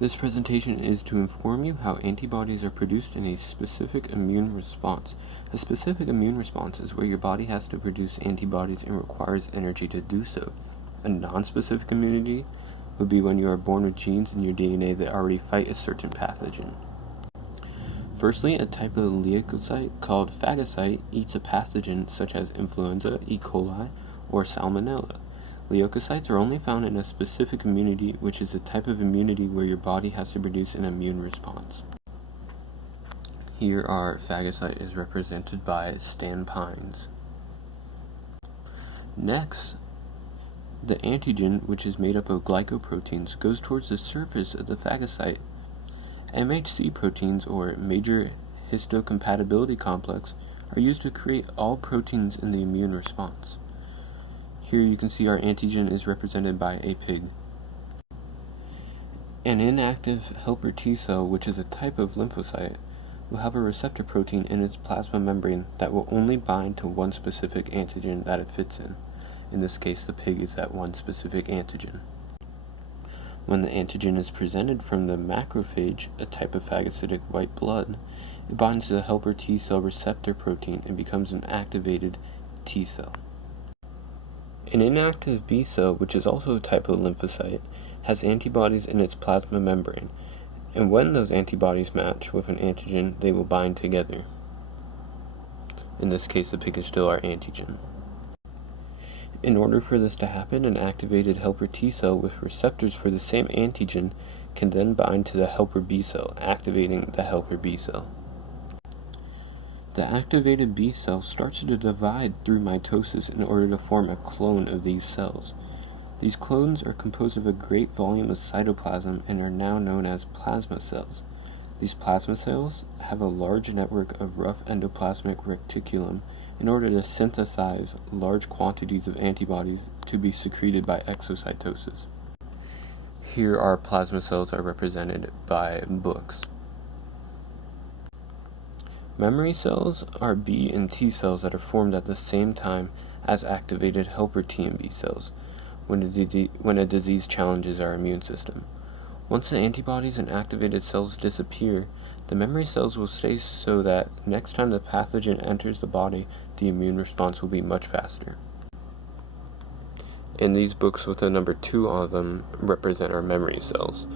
This presentation is to inform you how antibodies are produced in a specific immune response. A specific immune response is where your body has to produce antibodies and requires energy to do so. A non-specific immunity would be when you are born with genes in your DNA that already fight a certain pathogen. Firstly, a type of leukocyte called phagocyte eats a pathogen such as influenza, E. coli, or salmonella. Leukocytes are only found in a specific immunity, which is a type of immunity where your body has to produce an immune response. Here our phagocyte is represented by Stan Pines. Next, the antigen, which is made up of glycoproteins, goes towards the surface of the phagocyte. MHC proteins, or major histocompatibility complex, are used to create all proteins in the immune response. Here you can see our antigen is represented by a pig. An inactive helper T cell, which is a type of lymphocyte, will have a receptor protein in its plasma membrane that will only bind to one specific antigen that it fits in. In this case, the pig is that one specific antigen. When the antigen is presented from the macrophage, a type of phagocytic white blood, it binds to the helper T cell receptor protein and becomes an activated T cell. An inactive B cell, which is also a type of lymphocyte, has antibodies in its plasma membrane, and when those antibodies match with an antigen, they will bind together. In this case, the pig is still our antigen. In order for this to happen, an activated helper T cell with receptors for the same antigen can then bind to the helper B cell, activating the helper B cell. The activated B cell starts to divide through mitosis in order to form a clone of these cells. These clones are composed of a great volume of cytoplasm and are now known as plasma cells. These plasma cells have a large network of rough endoplasmic reticulum in order to synthesize large quantities of antibodies to be secreted by exocytosis. Here our plasma cells are represented by books. Memory cells are B and T cells that are formed at the same time as activated helper T and B cells when a disease challenges our immune system. Once the antibodies and activated cells disappear, the memory cells will stay so that next time the pathogen enters the body, the immune response will be much faster. And these books with a number 2 on them represent our memory cells.